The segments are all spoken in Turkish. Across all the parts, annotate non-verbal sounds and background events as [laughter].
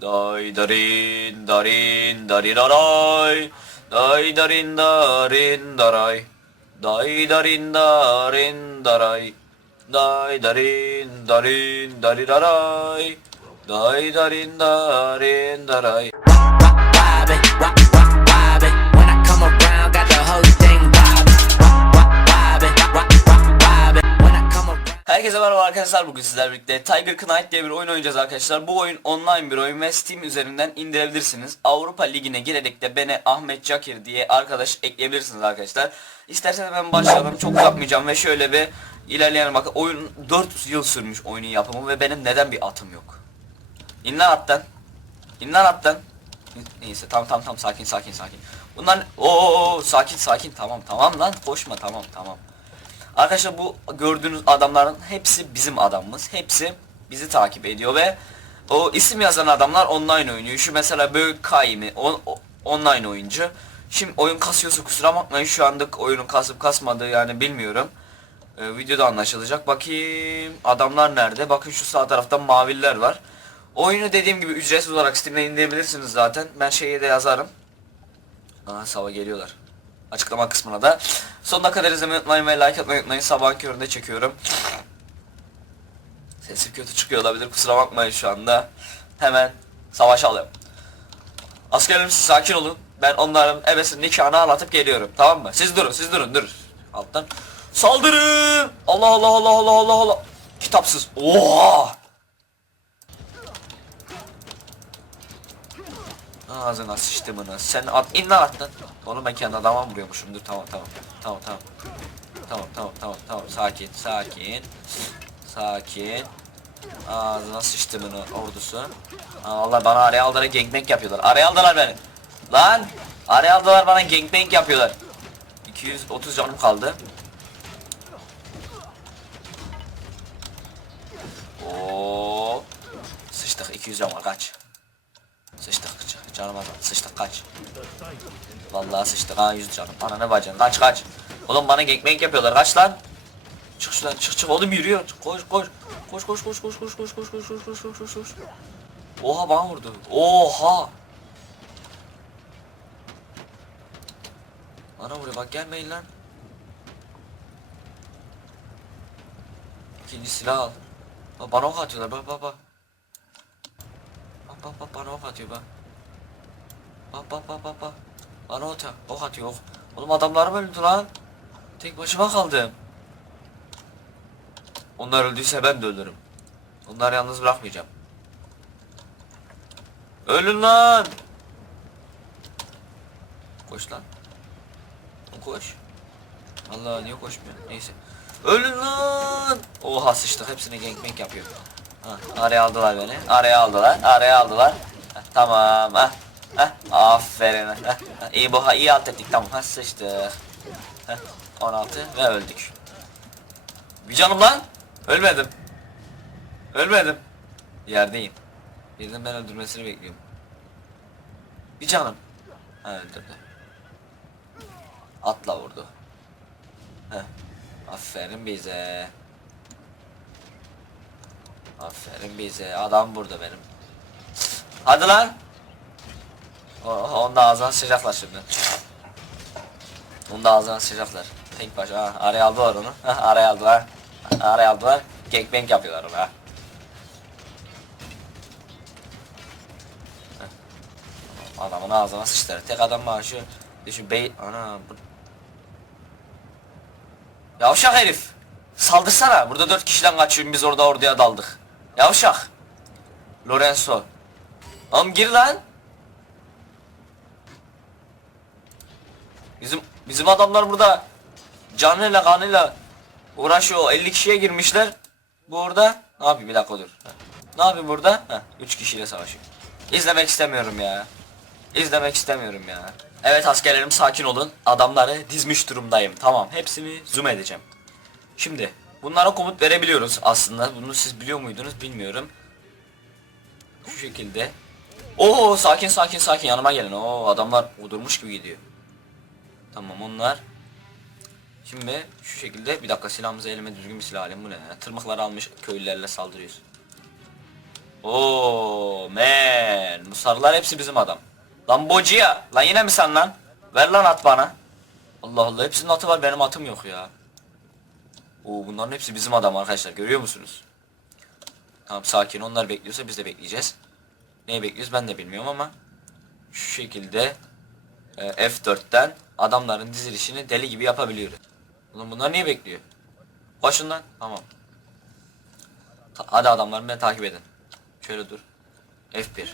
Day darin darin dariraray Day darin darin daray Day darin darin daray Day darin darin dariraray Day darin darin daray Herkese merhaba arkadaşlar bugün sizlerle birlikte Tiger Knight diye bir oyun oynayacağız arkadaşlar. Bu oyun online bir oyun ve Steam üzerinden indirebilirsiniz. Avrupa Ligi'ne girerek de beni Ahmet Cakir diye arkadaş ekleyebilirsiniz arkadaşlar. İsterseniz ben başlayalım çok yapmayacağım ve şöyle bir ilerleyelim bakın. Oyun 4 yıl sürmüş oyunun yapımı ve benim neden bir atım yok. İn lan attan. İn lan attan. Neyse tamam tamam tamam sakin sakin sakin. Bunlar o sakin sakin tamam tamam lan koşma tamam tamam. Arkadaşlar bu gördüğünüz adamların hepsi bizim adamımız. Hepsi bizi takip ediyor ve o isim yazan adamlar online oynuyor. Şu mesela böyle Kaimi o, o- online oyuncu. Şimdi oyun kasıyorsa kusura bakmayın şu anlık oyunun kasıp kasmadığı yani bilmiyorum. Ee, videoda anlaşılacak. Bakayım adamlar nerede? Bakın şu sağ tarafta maviler var. Oyunu dediğim gibi ücretsiz olarak Steam'de indirebilirsiniz zaten. Ben şeye de yazarım. Aa sava geliyorlar. Açıklama kısmına da. Sonuna kadar izlemeyi unutmayın ve like atmayı unutmayın. Sabahın köründe çekiyorum. Sesim kötü çıkıyor olabilir kusura bakmayın şu anda. Hemen savaşalım. Askerlerim siz sakin olun. Ben onların ebesinin nikahını anlatıp geliyorum. Tamam mı? Siz durun siz durun dur. Alttan. Saldırın! Allah Allah Allah Allah Allah Allah. Kitapsız. Oha! Ağzına sıçtımını. Sen at in lan atlan. Onu ben kendi adama mı vuruyormuşum. Dur tamam tamam. Tamam tamam. Tamam tamam tamam tamam. Sakin sakin. Sakin. Ağzına sıçtımını ordusu. Aa, vallahi bana araya aldılar gangbang yapıyorlar. Araya aldılar beni. Lan! Araya aldılar bana gangbang yapıyorlar. 230 canım kaldı. Oo. Sıçtık 200 can var kaç. Canım adam sıçtık kaç. Vallahi sıçtık ha 100 canım. Ana ne bacın kaç kaç. Oğlum bana gangbang yapıyorlar kaç lan. Çık şuradan çık çık oğlum yürüyor. Koş koş. Koş koş koş koş koş koş koş koş koş koş koş koş koş. Oha bana vurdu. Oha. Bana vuruyor bak gelmeyin lan. İkinci silah al. Bana ok atıyorlar bak bak bak. Bak bak bak bana ok atıyor bak. Bak bak bak bak bak. Bana ok, ok atıyor ok. Oğlum adamlarım öldü lan. Tek başıma kaldım. Onlar öldüyse ben de ölürüm. Onları yalnız bırakmayacağım. Ölün lan. Koş lan. Koş. Allah niye koşmuyor? Neyse. Ölün lan. Oha sıçtık hepsini gangbang yapıyor. Ha, araya aldılar beni. Araya aldılar. Araya aldılar. Ha, tamam. Ha. Ha. Aferin. Ha. İyi bu iyi alt ettik tamam. Ha sıçtık. Ha. 16 ve öldük. Bir canım lan. Ölmedim. Ölmedim. Yerdeyim. Birinin ben öldürmesini bekliyorum. Bir canım. Ha öldürdü. Atla vurdu. Heh. Aferin bize. Aferin bize. Adam burada benim. Hadi lan. Oh, da ağzına sıcaklar şimdi. Onun da ağzına sıcaklar. Tek baş. Ha, araya aldılar onu. [laughs] Ha, araya aldılar. Araya aldılar. Gangbang yapıyorlar ona. ha. Adamın ağzına sıçtılar. Tek adam maaşı. Düşün bey... Ana bu... Yavşak herif. Saldırsana. Burada dört kişiden kaçıyorum biz orada orduya daldık. Yavşak. Lorenzo. Oğlum gir lan. Bizim bizim adamlar burada canıyla kanıyla uğraşıyor. 50 kişiye girmişler. Bu orada ne yapayım bir dakika dur. Ne yapayım burada? Heh, 3 kişiyle savaşıyor. İzlemek istemiyorum ya. İzlemek istemiyorum ya. Evet askerlerim sakin olun. Adamları dizmiş durumdayım. Tamam hepsini zoom edeceğim. Şimdi bunlara komut verebiliyoruz aslında. Bunu siz biliyor muydunuz bilmiyorum. Şu şekilde. Oo sakin sakin sakin yanıma gelin. Oo adamlar kudurmuş gibi gidiyor. Tamam onlar. Şimdi şu şekilde bir dakika silahımızı elime düzgün bir silah alayım bu ne? ya? Tırmıkları almış köylülerle saldırıyoruz. Oo man sarılar hepsi bizim adam. Lan Bocia. Lan yine mi sen lan? Ver lan at bana. Allah Allah hepsinin atı var benim atım yok ya. Oo bunların hepsi bizim adam arkadaşlar görüyor musunuz? Tamam sakin onlar bekliyorsa biz de bekleyeceğiz. Neyi bekliyoruz ben de bilmiyorum ama şu şekilde F4'ten adamların dizilişini deli gibi yapabiliyoruz. Ulan bunlar niye bekliyor? Koşun lan. Tamam. Ta- Hadi adamlarım beni takip edin. Şöyle dur. F1.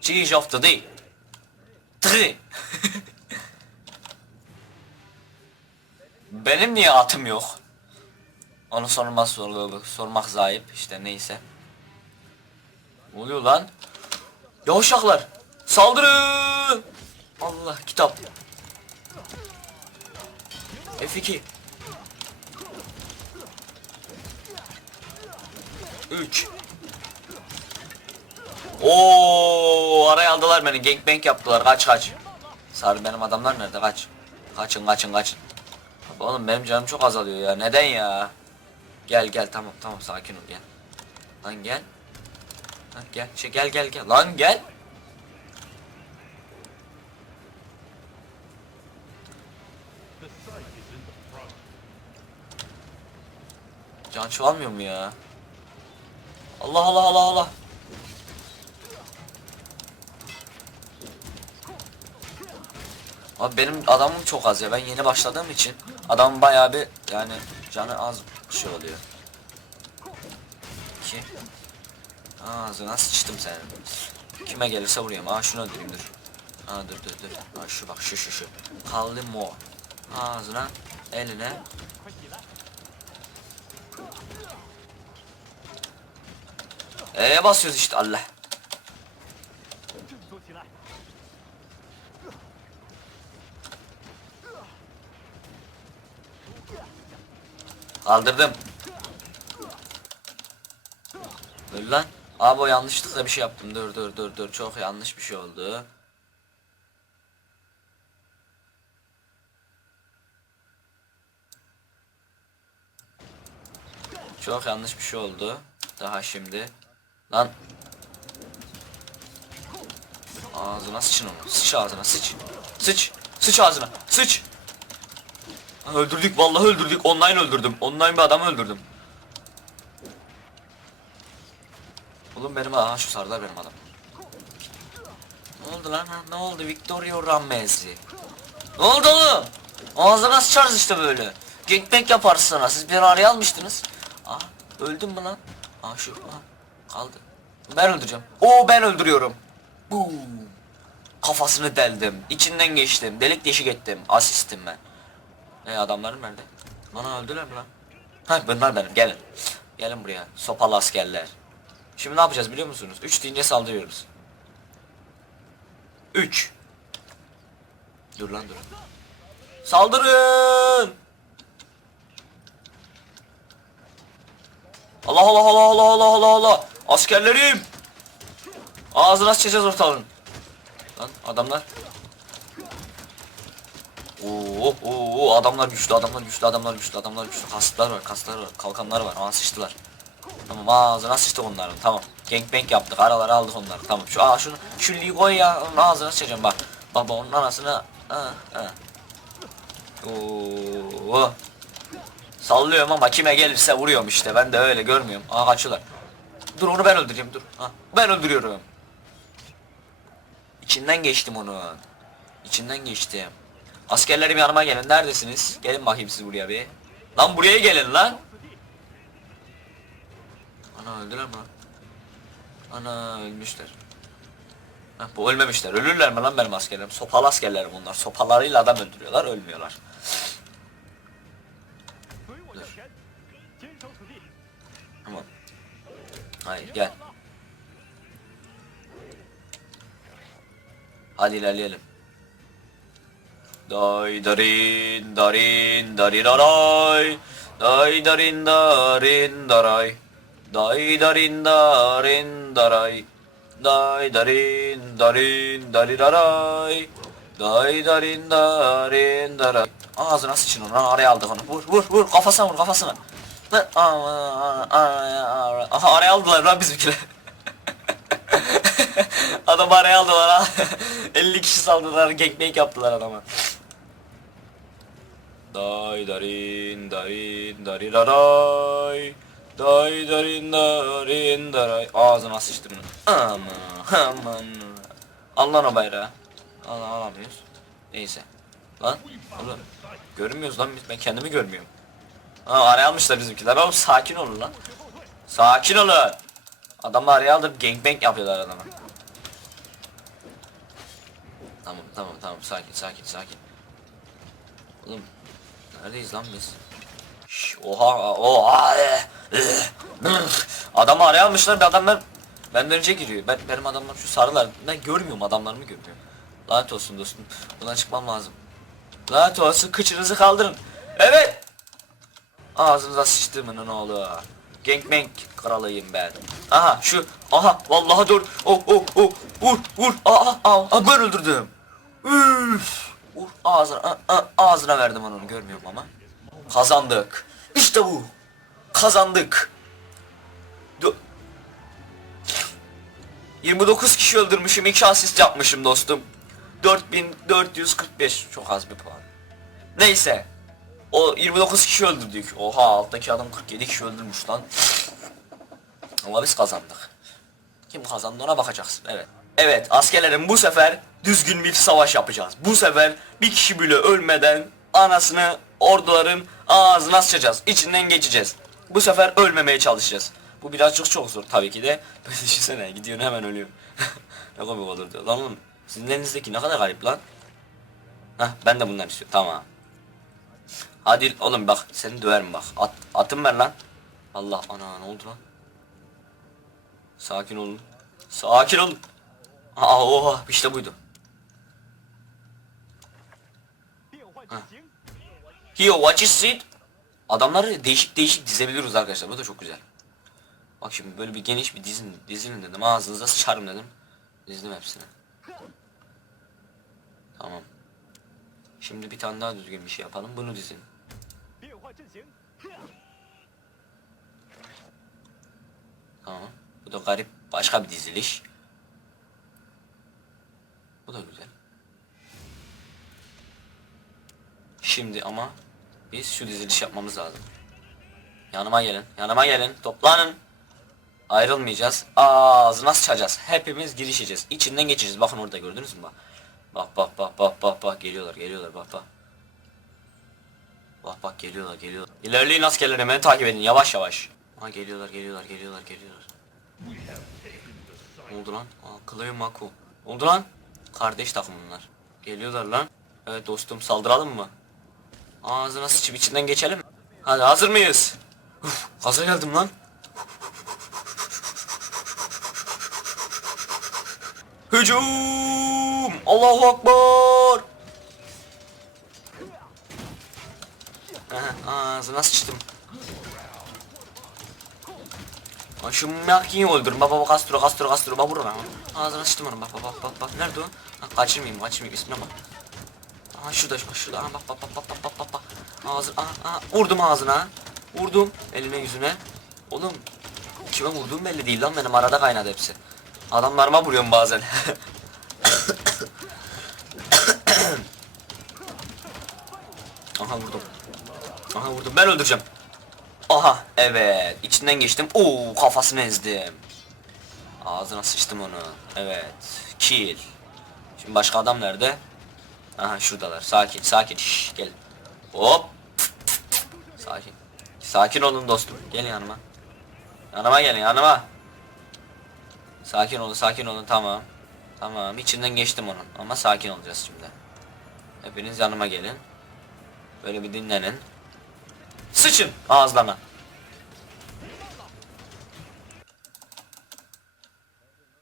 Change of the day. Three. [laughs] Benim niye atım yok? Onu sormak sor sormak zayıf işte neyse. Ne oluyor lan? Yavşaklar! Saldırın! Allah kitap. F2 3 Oo araya aldılar beni. Gangbang yaptılar. Kaç kaç. Sarı benim adamlar nerede? Kaç. Kaçın kaçın kaçın. Abi Oğlum benim canım çok azalıyor ya. Neden ya? Gel gel. Tamam tamam. Sakin ol gel. Lan gel. Lan gel. Şey gel gel gel. Lan gel Can çoğalmıyor mu ya? Allah Allah Allah Allah. Abi benim adamım çok az ya. Ben yeni başladığım için adamın bayağı bir yani canı az şey oluyor. Ki Ağzına sıçtım senin. Kime gelirse vurayım. Aa şunu öldüreyim dur. Aa dur dur dur. Aa şu bak şu şu şu. Kaldı mo. Ağzına eline E'ye basıyoruz işte Allah. Kaldırdım. Dur lan. Abi o yanlışlıkla bir şey yaptım. Dur dur dur dur. Çok yanlış bir şey oldu. Çok yanlış bir şey oldu. Daha şimdi. Lan. Ağzına sıçın onu. Sıç ağzına sıç. Sıç. Sıç ağzına. Sıç. Öldürdük vallahi öldürdük. Online öldürdüm. Online bir adamı öldürdüm. Oğlum benim aha şu sarılar benim adam. Ne oldu lan? Ne oldu Victorio Ramezi? Ne oldu oğlum? Ağzına sıçarız işte böyle. Gangbang yaparız sana. Siz bir araya almıştınız. Aa öldüm mü lan? Aa şu aa, kaldı. Ben öldüreceğim. Oo ben öldürüyorum. Boom. Kafasını deldim. İçinden geçtim. Delik deşik ettim. Asistim ben. E adamlarım nerede? Bana öldüler mi lan? Ha bunlar benim gelin. Gelin buraya. Sopalı askerler. Şimdi ne yapacağız biliyor musunuz? 3 deyince saldırıyoruz. 3 Dur lan dur. Saldırın! Allah Allah Allah Allah Allah Allah Allah Askerlerim Ağzına sıçacağız ortalığın Lan adamlar Oo, oo, adamlar güçlü adamlar güçlü adamlar güçlü adamlar güçlü kaslar var kaslar var kalkanlar var ama sıçtılar Tamam ağzına sıçtık onların tamam Gangbang yaptık aralara aldık onları tamam şu aa şunu şu Ligo'yu ya onun ağzına sıçacağım bak Baba onun anasına. Oo. Sallıyorum ama kime gelirse vuruyorum işte. Ben de öyle görmüyorum. Aa kaçıyorlar. Dur onu ben öldüreceğim dur. Ha, ben öldürüyorum. İçinden geçtim onu. İçinden geçtim. Askerlerim yanıma gelin. Neredesiniz? Gelin bakayım siz buraya bir. Lan buraya gelin lan. Ana öldüler mi lan? Ana ölmüşler. Heh, bu ölmemişler. Ölürler mi lan benim askerlerim? Sopalı askerlerim bunlar. Sopalarıyla adam öldürüyorlar. Ölmüyorlar. Hayır gel. Hadi ilerleyelim. Day darin darin dariraray Day darin darin daray. Day darin darin daray. Day darin darin dariraray Day darin darin daray. Ağzına sıçın onu araya aldık onu. Vur vur vur kafasına vur kafasına Lan. Aha araya aldılar lan bizimkiler [laughs] Adam araya aldılar ha. [laughs] 50 kişi saldılar. Gangbang yaptılar adama. Day darin darin dariraray Day darin darin daray Ağzına sıçtım Aman aman Al lan o bayrağı Al alamıyoruz Neyse Lan oğlum Görünmüyoruz lan biz ben kendimi görmüyorum Ha araya almışlar bizimkiler oğlum sakin olun lan Sakin olun Adamı araya aldırıp gangbang yapıyorlar adama Tamam tamam tamam sakin sakin sakin Oğlum neredeyiz lan biz? Şş, oha oha eh, ıh. Adamı araya almışlar bir adamlar benden önce giriyor. Ben benim adamlar şu sarılar. Ben görmüyorum adamlarımı görmüyorum. Lanet olsun dostum. Buradan çıkmam lazım. Lanet olsun kıçınızı kaldırın. Evet. Ağzınıza sıçtığımın oğlu. Gangbang kralıyım ben. Aha şu aha vallahi dur. Oh oh oh vur vur. Aa aa, aa ben öldürdüm. Üf. Vur ağzına a- ağzına verdim onu görmüyorum ama. Kazandık. İşte bu. Kazandık. Dö- 29 kişi öldürmüşüm, 2 asist yapmışım dostum. 4445 çok az bir puan. Neyse. O 29 kişi öldürdük. Oha alttaki adam 47 kişi öldürmüş lan. Ama biz kazandık. Kim kazandı ona bakacaksın. Evet. Evet askerlerim bu sefer düzgün bir savaş yapacağız. Bu sefer bir kişi bile ölmeden anasını orduların ağzına sıçacağız. İçinden geçeceğiz. Bu sefer ölmemeye çalışacağız. Bu birazcık çok zor tabii ki de. [laughs] Böyle düşünsene gidiyorsun hemen ölüyorsun. [laughs] ne komik olur diyor. Lan oğlum sizin elinizdeki ne kadar garip lan. Hah ben de bundan istiyorum tamam. Hadi oğlum bak seni döverim bak. At, atım ver lan. Allah ana ne oldu lan? Sakin olun. Sakin olun. Aa oha işte buydu. Hiyo what is it? Adamları değişik değişik dizebiliyoruz arkadaşlar. Bu da çok güzel. Bak şimdi böyle bir geniş bir dizin dizinin dedim. Ağzınıza sıçarım dedim. Dizdim hepsini. Tamam. Şimdi bir tane daha düzgün bir şey yapalım. Bunu dizin. Tamam. Bu da garip başka bir diziliş. Bu da güzel. Şimdi ama biz şu diziliş yapmamız lazım. Yanıma gelin. Yanıma gelin. Toplanın. Ayrılmayacağız. Ağzına sıçacağız. Hepimiz girişeceğiz. İçinden geçeceğiz. Bakın orada gördünüz mü? Bak bak. Bak bak bak bak bak geliyorlar geliyorlar bak bak. Bak bak geliyorlar geliyorlar. İlerleyin askerlerim beni takip edin yavaş yavaş. Ha geliyorlar geliyorlar geliyorlar geliyorlar. Ne oldu lan? Aa Clay Mako. Ne oldu lan? Kardeş takım bunlar. Geliyorlar lan. Evet dostum saldıralım mı? Ağzına sıçıp içinden geçelim? Hadi hazır mıyız? Uf, gaza geldim lan. Hücum! Allahu Akbar! Aha, ağzına sıçtım. Şu makineyi öldürün baba bak Astro Astro Astro bak burada ben ağzına sıçtım onu bak bak bak bak nerede o? Ha, kaçırmayayım kaçırmayayım üstüne bak. Aha şurada şurada aha, bak bak bak bak bak bak bak. Ağzı aha, aha vurdum ağzına. Vurdum eline yüzüne. Oğlum kime vurduğum belli değil lan benim arada kaynadı hepsi. Adamlarıma vuruyorum bazen. aha vurdum. Aha vurdum ben öldüreceğim. Aha evet içinden geçtim. Oo kafasını ezdim. Ağzına sıçtım onu. Evet. Kill. Şimdi başka adam nerede? Aha şuradalar. Sakin sakin. Şş, gel. Hop. Sakin. Sakin olun dostum. Gelin yanıma. Yanıma gelin yanıma. Sakin olun sakin olun tamam. Tamam içinden geçtim onun ama sakin olacağız şimdi. Hepiniz yanıma gelin. Böyle bir dinlenin. Sıçın ağızlarına.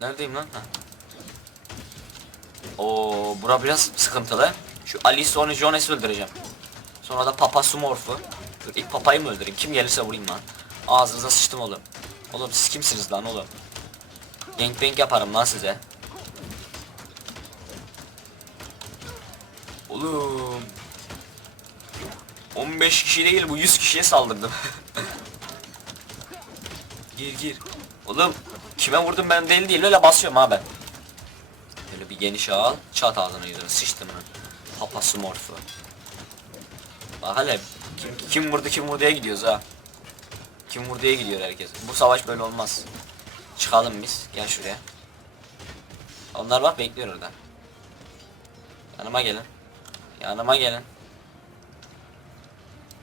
Neredeyim lan? Ha. Oo, bura biraz sıkıntılı. Şu Alice onu Jones'u öldüreceğim. Sonra da Papa Smurf'u. Dur ilk Papa'yı mı öldüreyim? Kim gelirse vurayım lan. Ağzınıza sıçtım oğlum. Oğlum siz kimsiniz lan oğlum? Gangbang yaparım lan size. Oğlum. 15 kişi değil bu 100 kişiye saldırdım. [laughs] gir gir. Oğlum kime vurdum ben değil değil öyle basıyorum ha ben. Şöyle bir geniş al. Çat ağzına yüzüne sıçtım? Papası morfu. Bak hele kim, kim vurdu kim vurduya gidiyoruz ha. Kim vurduya gidiyor herkes. Bu savaş böyle olmaz. Çıkalım biz. Gel şuraya. Onlar bak bekliyor orada. Yanıma gelin. Yanıma gelin.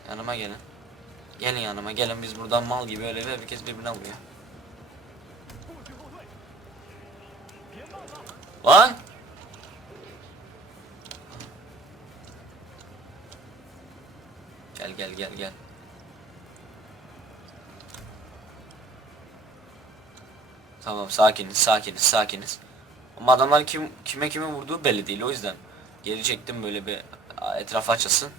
Yanıma gelin. Gelin yanıma gelin biz buradan mal gibi öyle bir herkes birbirine vuruyor. Lan! Gel gel gel gel. Tamam sakiniz sakiniz sakiniz. Ama adamlar kim kime kime vurduğu belli değil o yüzden. Geri çektim böyle bir etraf açılsın.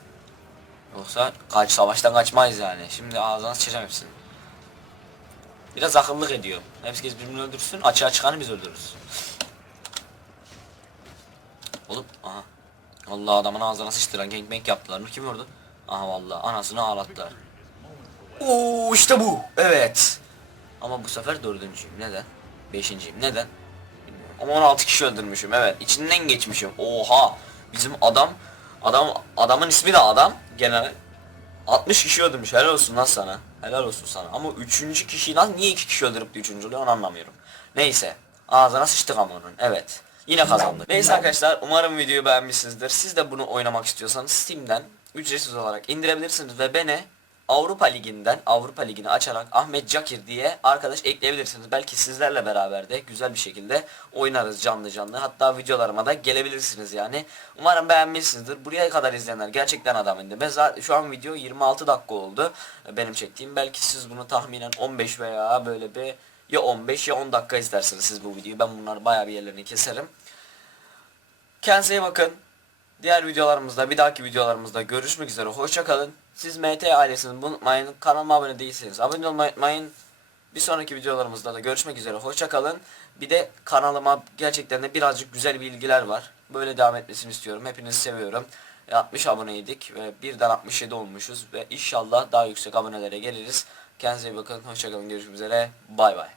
Yoksa kaç savaştan kaçmayız yani. Şimdi ağzına sıçacağım hepsini. Biraz akıllık ediyor. Herkes birbirini öldürsün. Açığa çıkanı biz öldürürüz. Oğlum aha. Allah adamın ağzına sıçtıran gangbang yaptılar. Nur kim vurdu? Aha vallahi anasını ağlattılar. Oo işte bu. Evet. Ama bu sefer dördüncüyüm. Neden? Beşinciyim. Neden? Bilmiyorum. Ama 16 kişi öldürmüşüm. Evet. İçinden geçmişim. Oha. Bizim adam adam adamın ismi de adam. Genel 60 kişi öldürmüş. Helal olsun lan sana. Helal olsun sana. Ama üçüncü kişiyi lan niye iki kişi öldürüp de üçüncü oluyor onu anlamıyorum. Neyse. Ağzına sıçtık ama onun. Evet. Yine kazandık. Neyse arkadaşlar umarım videoyu beğenmişsinizdir. Siz de bunu oynamak istiyorsanız Steam'den ücretsiz olarak indirebilirsiniz ve beni Avrupa Ligi'nden Avrupa Ligi'ni açarak Ahmet Cakir diye arkadaş ekleyebilirsiniz. Belki sizlerle beraber de güzel bir şekilde oynarız canlı canlı. Hatta videolarıma da gelebilirsiniz yani. Umarım beğenmişsinizdir. Buraya kadar izleyenler gerçekten adam indi. Ben şu an video 26 dakika oldu. Benim çektiğim. Belki siz bunu tahminen 15 veya böyle bir ya 15 ya 10 dakika izlersiniz siz bu videoyu. Ben bunları bayağı bir yerlerini keserim. Kendinize iyi bakın. Diğer videolarımızda, bir dahaki videolarımızda görüşmek üzere. Hoşça kalın. Siz MT ailesini unutmayın. Kanalıma abone değilseniz abone olmayı unutmayın. Bir sonraki videolarımızda da görüşmek üzere. Hoşça kalın. Bir de kanalıma gerçekten de birazcık güzel bilgiler var. Böyle devam etmesini istiyorum. Hepinizi seviyorum. 60 aboneydik ve birden 67 olmuşuz ve inşallah daha yüksek abonelere geliriz. Kendinize iyi bakın. Hoşça kalın. Görüşmek üzere. Bay bay.